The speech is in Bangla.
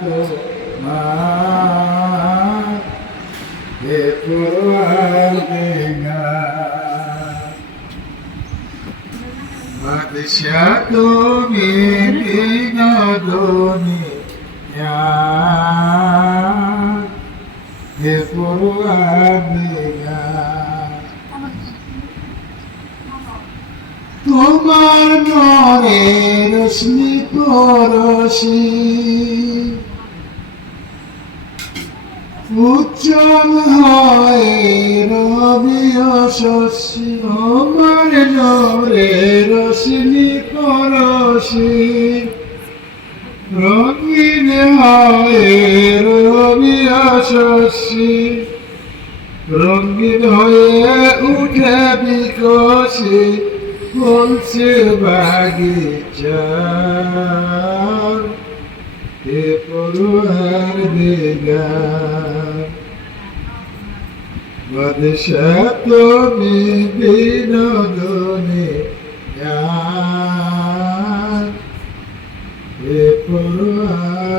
তোমার হে পরওয়ারদিগার বাদশাহ তুমি বিনোদনী হে পরওয়ারদিগার তোমার নূরের রশ্মি পরশি উজ্জ্বল হয় রবি শশী তোমার নূরের রশ্মি পরশি রঙিন হয় রবি শশী রঙিন হয়ে উঠে বিকশি ফুলছে বাগিচার হে পরওয়ারদিগার বাদশাহ তুমি বিনোদনী হে পরওয়ারদিগার